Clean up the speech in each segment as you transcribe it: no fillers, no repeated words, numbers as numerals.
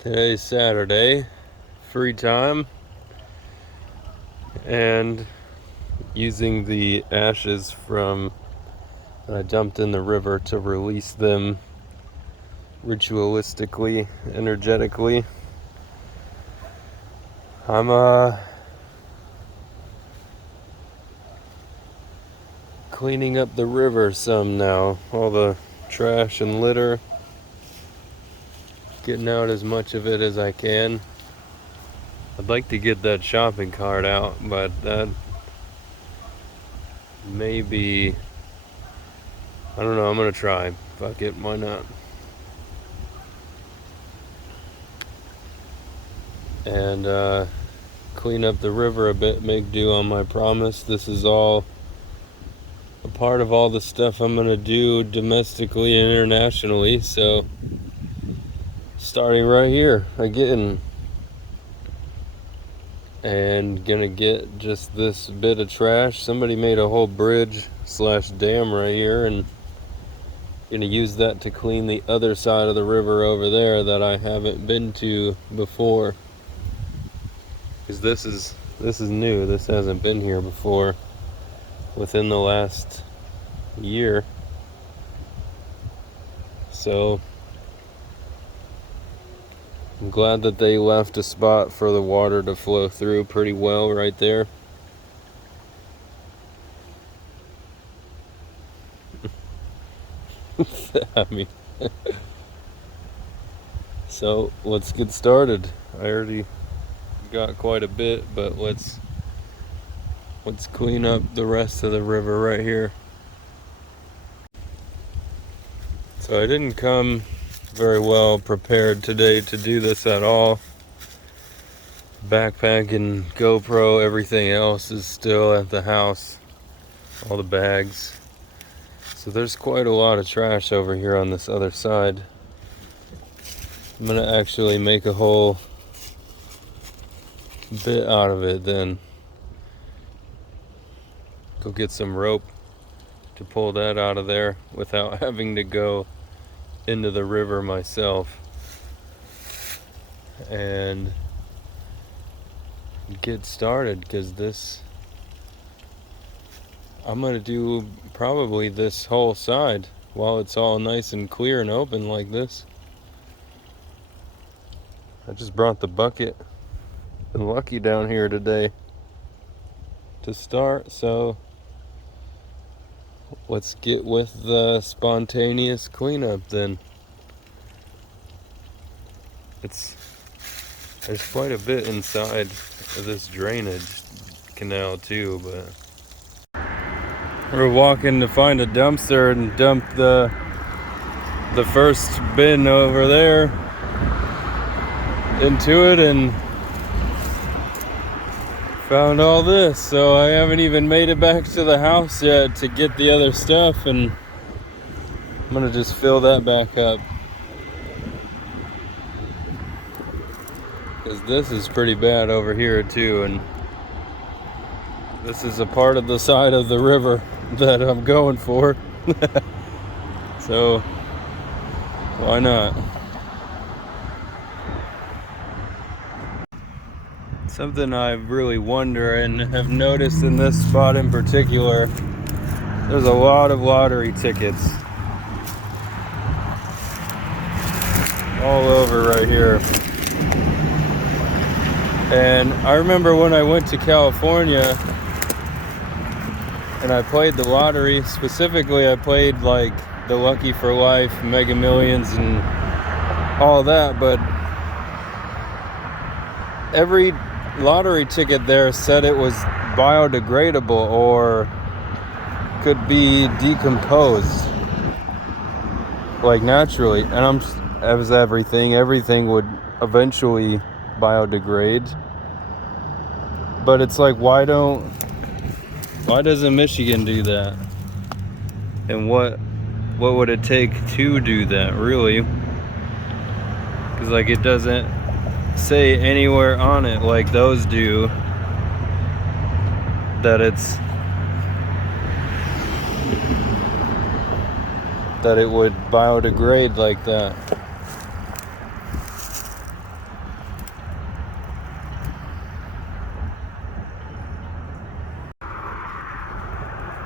Today's Saturday, free time, and using the ashes from that I dumped in the river to release them ritualistically, energetically. I'm cleaning up the river some now. All the trash and litter, getting out as much of it as I can. I'd like to get that shopping cart out, but that may be, I don't know, I'm gonna try. Fuck it, why not? And clean up the river a bit, make do on my promise. This is all a part of all the stuff I'm gonna do domestically and internationally. So starting right here again, and gonna get just this bit of trash. Somebody made a whole bridge slash dam right here, and gonna use that to clean the other side of the river over there that I haven't been to before, because this is new. This hasn't been here before within the last year. So I'm glad that they left a spot for the water to flow through pretty well right there. I mean, so let's get started. I already got quite a bit, but let's clean up the rest of the river right here. So I didn't come very well prepared today to do this at all. Backpack and GoPro, everything else is still at the house, all the bags. So there's quite a lot of trash over here on this other side. I'm gonna actually make a whole bit out of it then. Go get some rope to pull that out of there without having to go into the river myself, and get started, because this, I'm gonna do probably this whole side while it's all nice and clear and open like this. I just brought the bucket and Lucky down here today to start, so let's get with the spontaneous cleanup then. There's quite a bit inside of this drainage canal too, but we're walking to find a dumpster and dump the first bin over there into it, and found all this. So I haven't even made it back to the house yet to get the other stuff, and I'm gonna just fill that back up, because this is pretty bad over here too, and this is a part of the side of the river that I'm going for. So why not? Something I really wonder and have noticed in this spot in particular, there's a lot of lottery tickets all over right here. And I remember when I went to California and I played the lottery, specifically I played like the Lucky for Life, Mega Millions and all that, but every lottery ticket there said it was biodegradable or could be decomposed like naturally, and as everything would eventually biodegrade. But it's like, why doesn't Michigan do that? And what would it take to do that, really? Because like, it doesn't say anywhere on it like those do that it would biodegrade like that.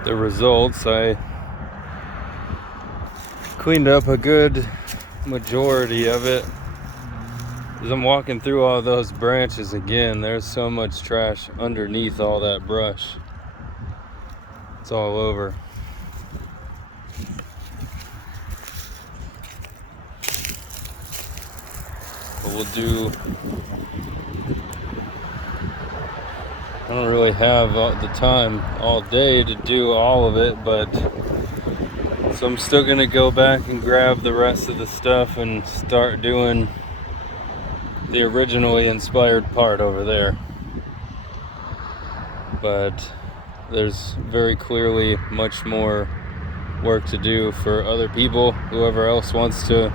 the results. I cleaned up a good majority of it. As I'm walking through all those branches again, there's so much trash underneath all that brush. It's all over. But we'll do, I don't really have the time all day to do all of it, but so I'm still gonna go back and grab the rest of the stuff and start doing the originally inspired part over there. But there's very clearly much more work to do for other people, whoever else wants to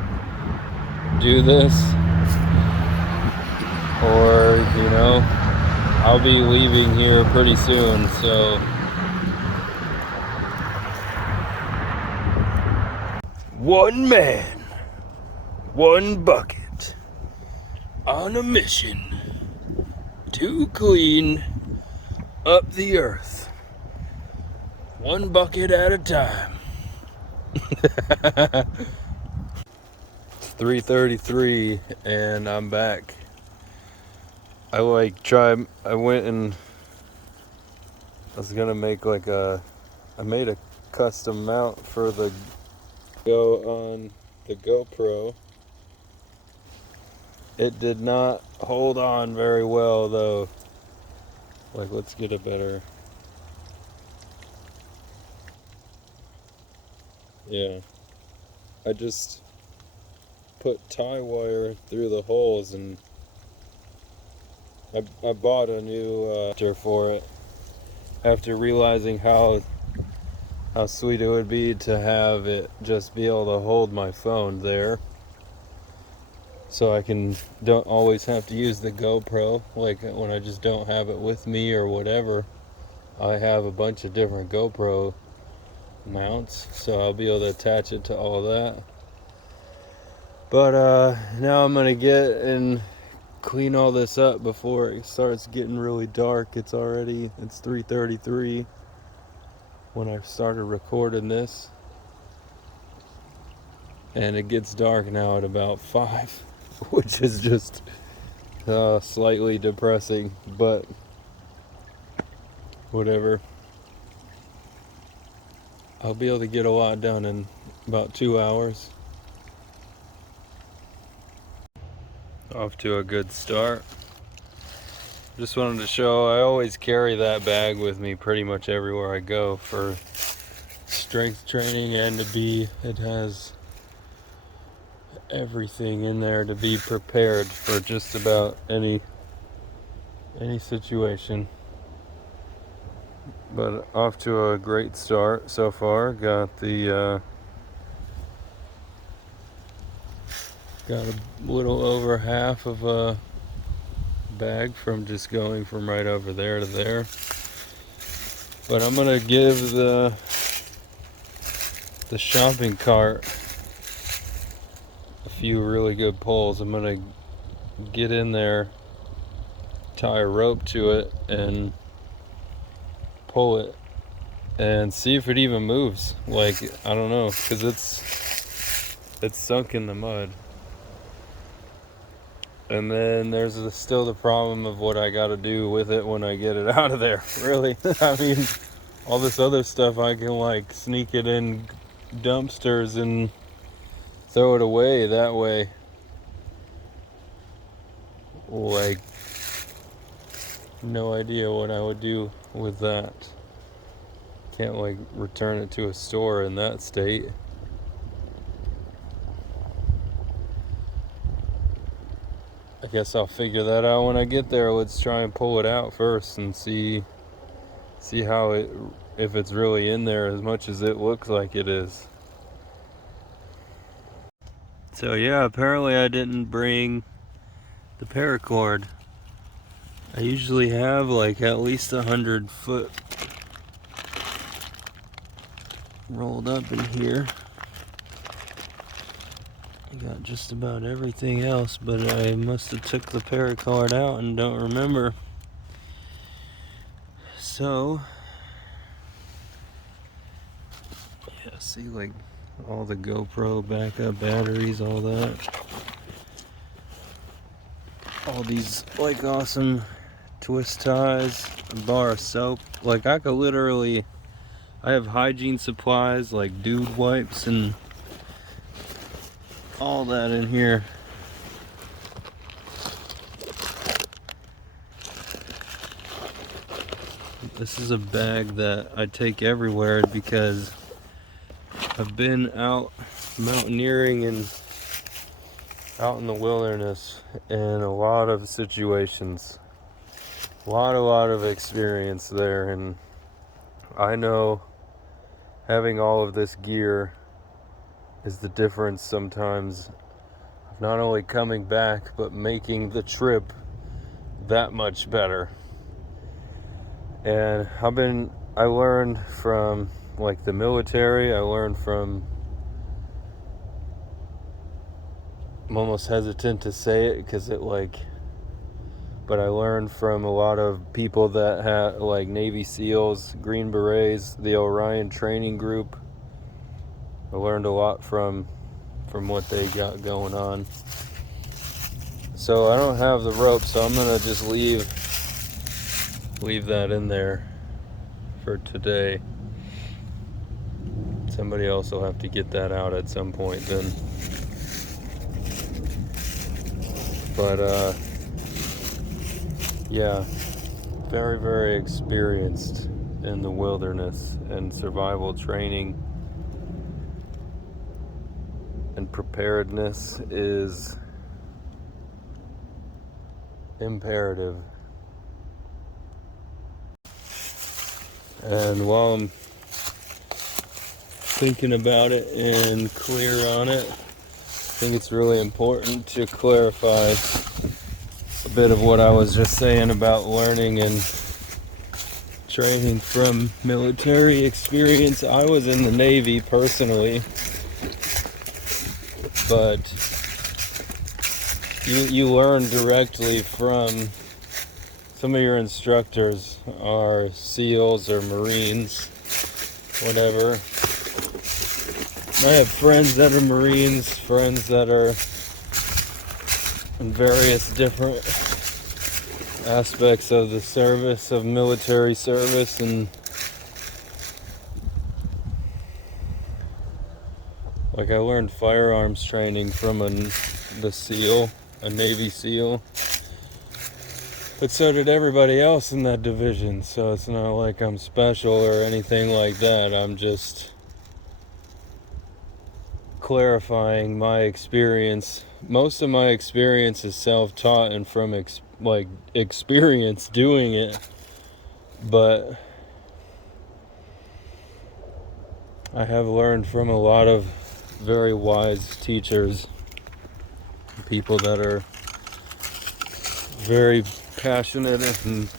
do this. Or, you know, I'll be leaving here pretty soon, so one man, one bucket, on a mission to clean up the earth, one bucket at a time. It's 3:33 and I'm back. I went and I was gonna make I made a custom mount for the go on the GoPro. It did not hold on very well though. Let's get a better. Yeah. I just put tie wire through the holes, and I bought a new for it after realizing how sweet it would be to have it just be able to hold my phone there, so I don't always have to use the GoPro. Like when I just don't have it with me or whatever, I have a bunch of different GoPro mounts, so I'll be able to attach it to all that. But now I'm gonna get and clean all this up before it starts getting really dark. It's 3:33 when I started recording this, and it gets dark now at about 5, which is just slightly depressing, but whatever. I'll be able to get a lot done in about 2 hours. Off to a good start. Just wanted to show I always carry that bag with me pretty much everywhere I go for strength training, and it has everything in there to be prepared for just about any situation. But off to a great start so far. Got a little over half of a bag from just going from right over there to there. But I'm gonna give the shopping cart a few really good pulls. I'm gonna get in there, tie a rope to it, and pull it and see if it even moves. I don't know, because it's sunk in the mud. And then there's still the problem of what I gotta do with it when I get it out of there, really. I mean, all this other stuff I can sneak it in dumpsters and throw it away that way. No idea what I would do with that. Can't return it to a store in that state. I guess I'll figure that out when I get there. Let's try and pull it out first and see how if it's really in there as much as it looks like it is. So yeah, apparently I didn't bring the paracord. I usually have at least 100 foot rolled up in here. I got just about everything else, but I must have took the paracord out and don't remember. So See, like, all the GoPro backup batteries, all that. All these, like, awesome twist ties, a bar of soap. Like, I could literally, I have hygiene supplies, like dude wipes and all that in here. This is a bag that I take everywhere because I've been out mountaineering and out in the wilderness in a lot of situations. A lot of experience there, and I know having all of this gear is the difference sometimes of not only coming back but making the trip that much better. And I learned from, like, the military. I learned from, I'm almost hesitant to say it because but I learned from a lot of people that had, like, Navy SEALs, Green Berets, the Orion training group. I learned a lot from what they got going on. So I don't have the rope, so I'm gonna just leave that in there for today. Somebody else will have to get that out at some point then. But yeah, very, very experienced in the wilderness, and survival training and preparedness is imperative. And while I'm thinking about it and clear on it, I think it's really important to clarify a bit of what I was just saying about learning and training from military experience. I was in the Navy personally, but you learn directly from some of your instructors are SEALs or Marines, whatever. I have friends that are Marines, friends that are in various different aspects of the service, of military service, and like I learned firearms training from the SEAL, a Navy SEAL. But so did everybody else in that division, so it's not like I'm special or anything like that. I'm just clarifying my experience. Most of my experience is self-taught and from experience doing it, but I have learned from a lot of very wise teachers, people that are very passionate and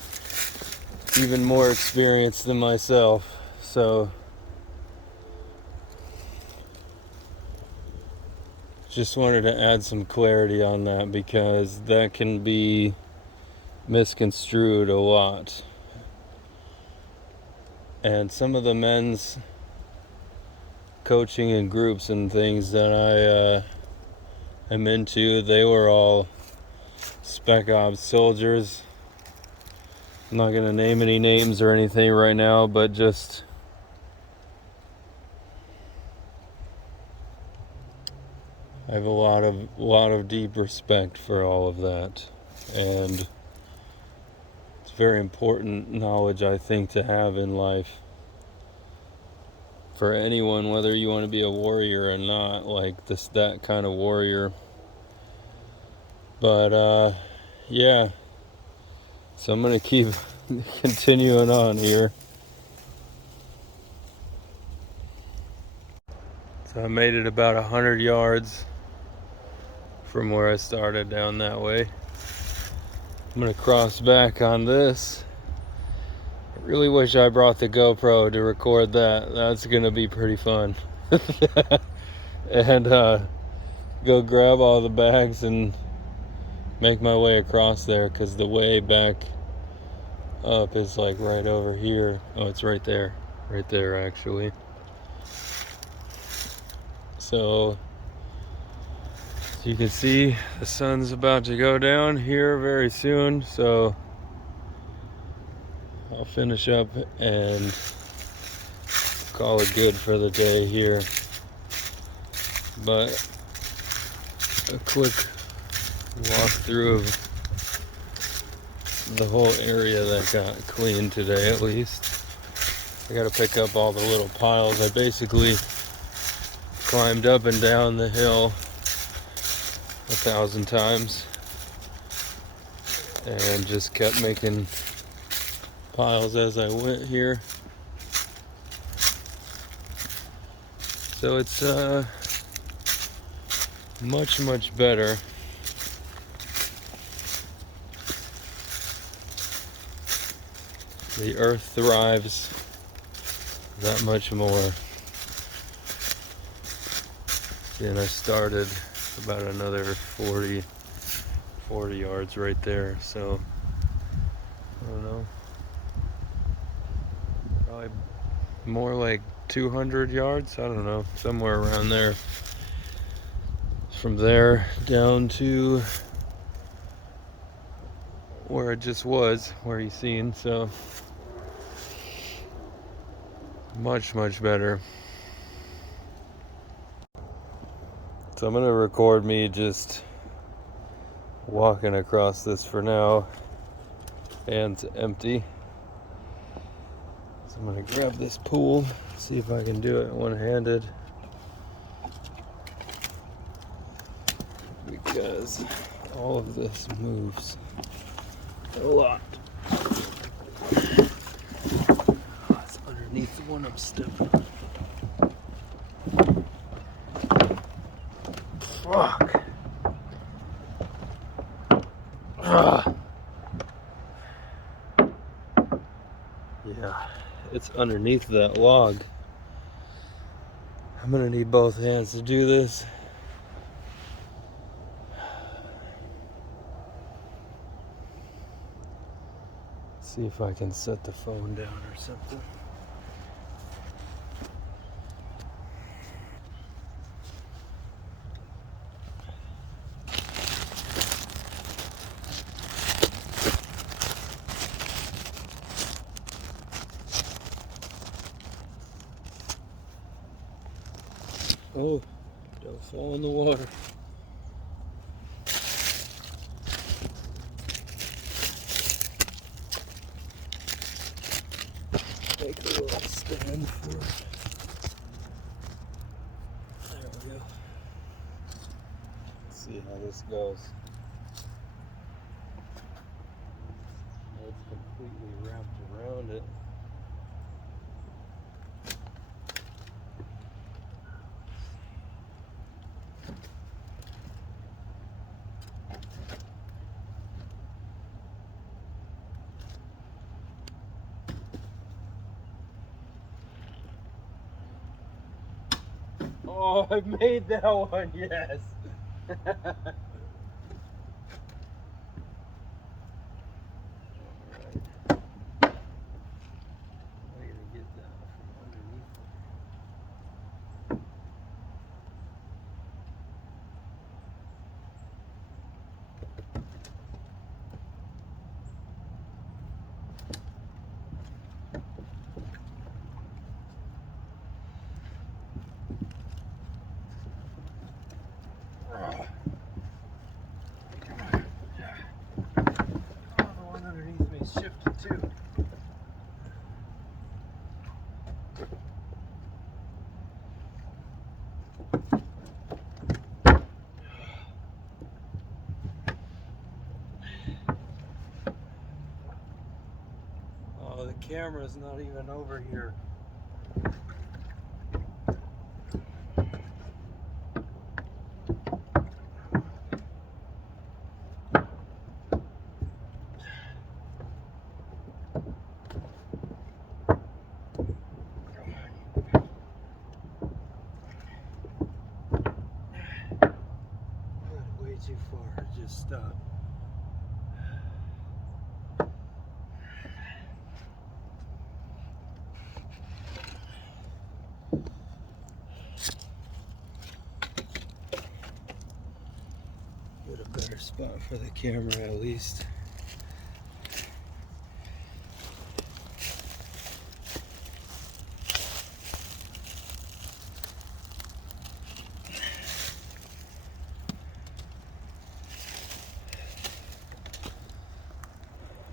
even more experienced than myself. So just wanted to add some clarity on that because that can be misconstrued a lot. And some of the men's coaching and groups and things that I am into, they were all Spec Ops soldiers. I'm not gonna name any names or anything right now, but just I have a lot of deep respect for all of that, and it's very important knowledge, I think, to have in life for anyone, whether you want to be a warrior or not, like that kind of warrior. But yeah, so I'm gonna keep continuing on here. So I made it about 100 yards from where I started down that way. I'm gonna cross back on this. I really wish I brought the GoPro to record that. That's gonna be pretty fun. And go grab all the bags and make my way across there, because the way back up is like right over here. Oh, it's right there actually. So as you can see, the sun's about to go down here very soon, so I'll finish up and call it good for the day here. But a quick walkthrough of the whole area that got cleaned today, at least. I gotta pick up all the little piles. I basically climbed up and down the hill 1,000 times and just kept making piles as I went here. So it's much better. The earth thrives that much more. And I started about another 40 yards right there, so I don't know, probably more like 200 yards, I don't know, somewhere around there. From there down to where it just was, where you seen, so much better. So I'm gonna record me just walking across this for now. Hands empty. So I'm gonna grab this pool, see if I can do it one-handed, because all of this moves a lot. Oh, it's underneath the one I'm stepping on. Fuck. Yeah, it's underneath that log. I'm gonna need both hands to do this. See if I can set the phone down or something. Oh, don't fall in the water. Make a little stand for it. There we go. Let's see how this goes. It's completely wrapped around it. Oh, I made that one, yes. Shifted too. Oh, the camera's not even over here. Way too far, just stop. Better spot for the camera at least.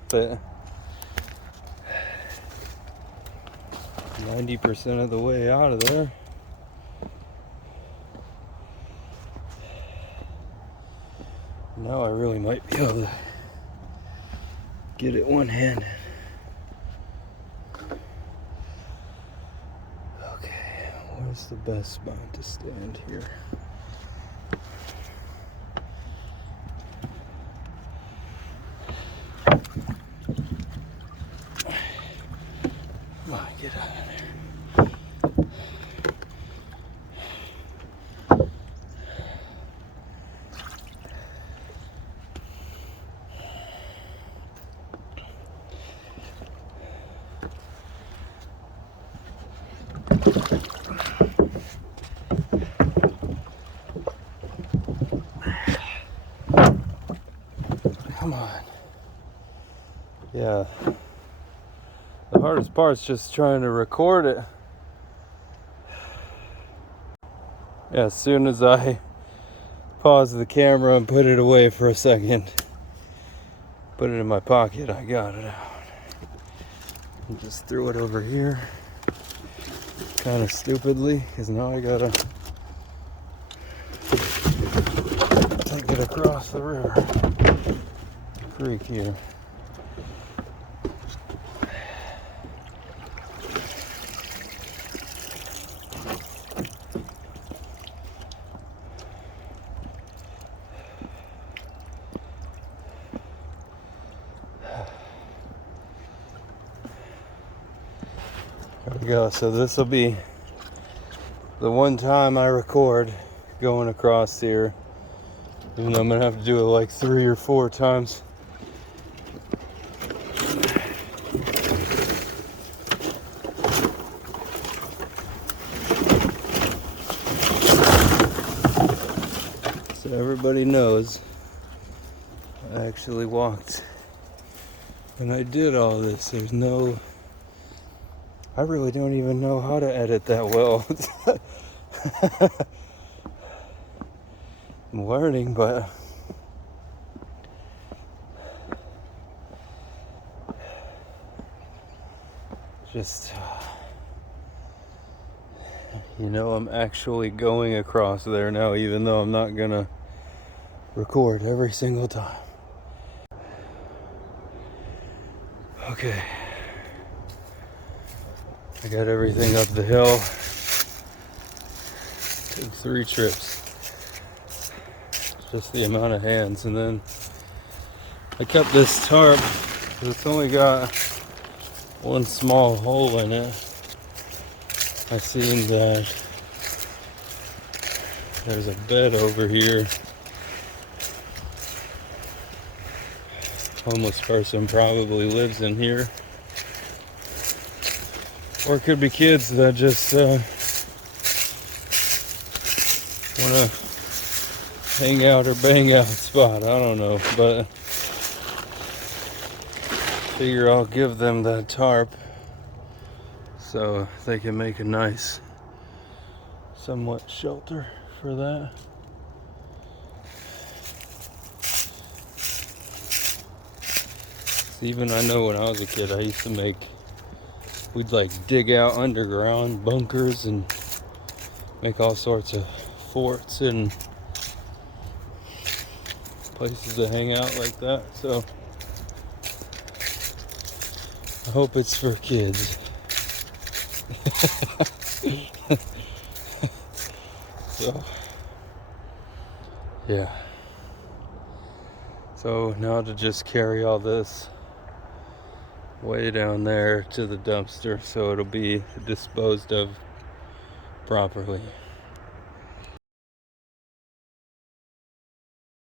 But 90% of the way out of there. Now I really might be able to get it one-handed. Okay, where's the best spot to stand here? Come on, get out of there. Come on. Yeah. The hardest part's just trying to record it. Yeah, as soon as I pause the camera and put it away for a second, put it in my pocket, I got it out. And just threw it over here. Kind of stupidly, because now I gotta take it across the river. Creek here. There we go. So this will be the one time I record going across here. Even though I'm gonna have to do it like 3 or 4 times. So everybody knows I actually walked and I did all this. There's no, I really don't even know how to edit that well. I'm learning, but just, you know, I'm actually going across there now, even though I'm not gonna record every single time. Okay, I got everything up the hill. Took 3 trips. Just the amount of hands. And then I kept this tarp, it's only got one small hole in it. I seen that there's a bed over here. Homeless person probably lives in here. Or it could be kids that just wanna hang out or bang out spot. I don't know, but figure I'll give them that tarp so they can make a nice somewhat shelter for that. Even I know when I was a kid, I used to we'd like dig out underground bunkers and make all sorts of forts and places to hang out like that. So I hope it's for kids. So yeah. So now to just carry all this way down there to the dumpster so it'll be disposed of properly.